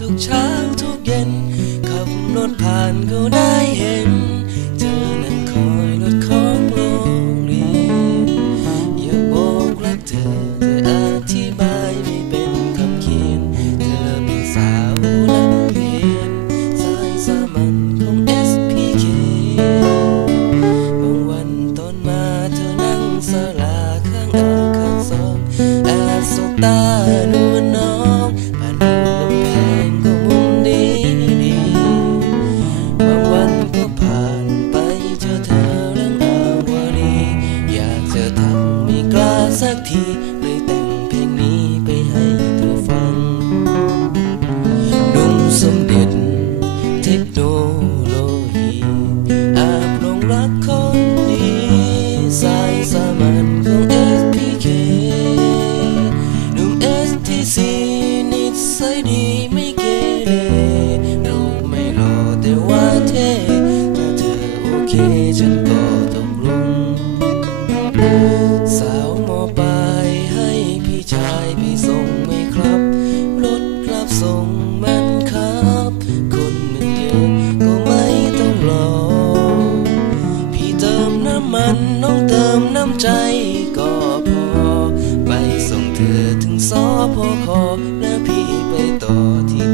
ทุกเช้าทุกเย็น ขับรถผ่านก็ได้เห็น เธอนั้นคอยรถของโรงเรียนอยากบอกรักเธอแต่อธิบายไม่เป็นคำเขียน เธอเป็นสาวนักเรียนสายสามัญของ SPK บางวันตอนมาเธอนั่งศาลาข้างอาคารสองแอบสบตา ทีเลยแต่งเพลงนี้ไปให้เธอฟังนุ่งสมเด็จเทคโนโลยีอาบลงรักคนดีสายสามัญของ SPK นุ่ม STC นิสัยดีไม่เกเรรูปไม่หล่อแต่ว่าเท่ถ้าเธอโอเคฉันก็ตกลงสาว ส่งมันครับ คนมันเยอะก็ไม่ต้องรอ พี่เติมน้ำมันน้องเติมน้ำใจก็พอ ไปส่งเธอถึงสอพอคอแล้วพี่ไปต่อที่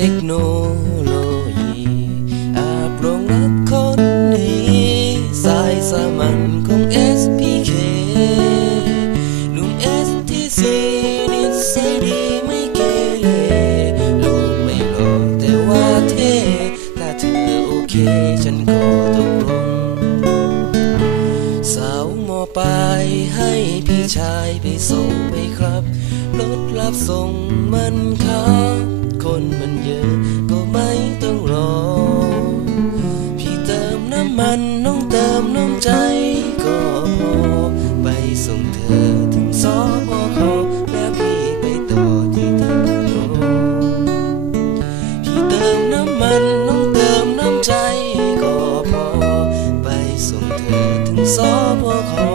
เทคโนโลยีอาบโรงรักคนดีสายสามัญของ SPK หนุ่ม STC นิสัยดีไม่เกเรลูกไม่หล่อแต่ว่าเท่ถ้าเธอโอเคฉันก็ตกลง สาวมอปลายให้พี่ชายไปส่งไหมครับ รถรับส่งมันครับ คนมันเยอะ ก็ไม่ต้องรอ พี่เติมน้ำมันน้องเติมน้ำใจก็พอ ไปส่งเธอถึงสอพอคอแล้วพี่ไปต่อที่เทคโนพี่เติมน้ำมันน้องเติมน้ำใจก็พอ ไปส่งเธอถึงสอพอคอ